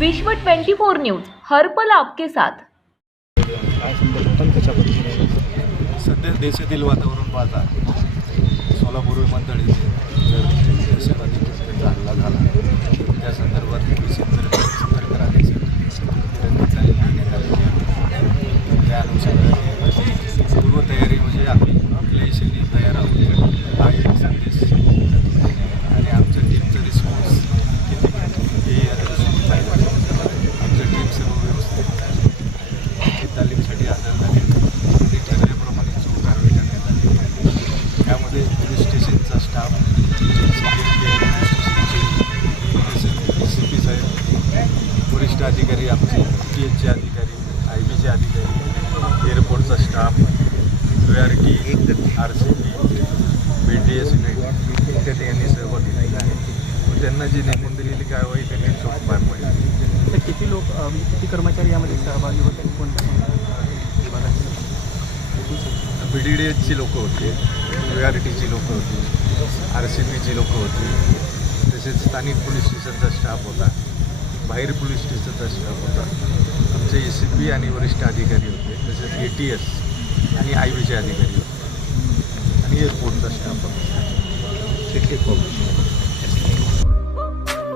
विश्व 24 न्यूज हर्पल आपके साथ. सध्या देशातील वातावरण पाहता सोलापूर विमानतळ तालीमसाठी हजर झाले ते ठरल्याप्रमाणे चूक कारवाई करण्यात आली आहे. त्यामध्ये पोलीस स्टेशनचा स्टाफ सी पी साहेब वरिष्ठ अधिकारी आमचे पी एचचे अधिकारी आय बीचे अधिकारी एअरपोर्टचा staff U R T R C P B T S unit इत्यादी यांनी सहभाग घेतलेला आहे. त्यांना जी नेमून दिलेली कारवाई त्यांनी चोख पार पाडली किती लोक म्हणजे किती कर्मचारी यामध्ये सहभागी होते आणि कोणत्या? बी डी डी एचची लोकं होती यू आर टीची लोकं होती आर सी पीची लोकं होती. तसेच स्थानिक पोलीस स्टेशनचा स्टाफ होता बाहेर पोलीस स्टेशनचा स्टाफ होता. आमचे ए सी पी आणि वरिष्ठ अधिकारी होते तसेच ए टी एस आणि आय बीचे अधिकारी होते. आणि एअरपोर्टचा स्टाफ होता?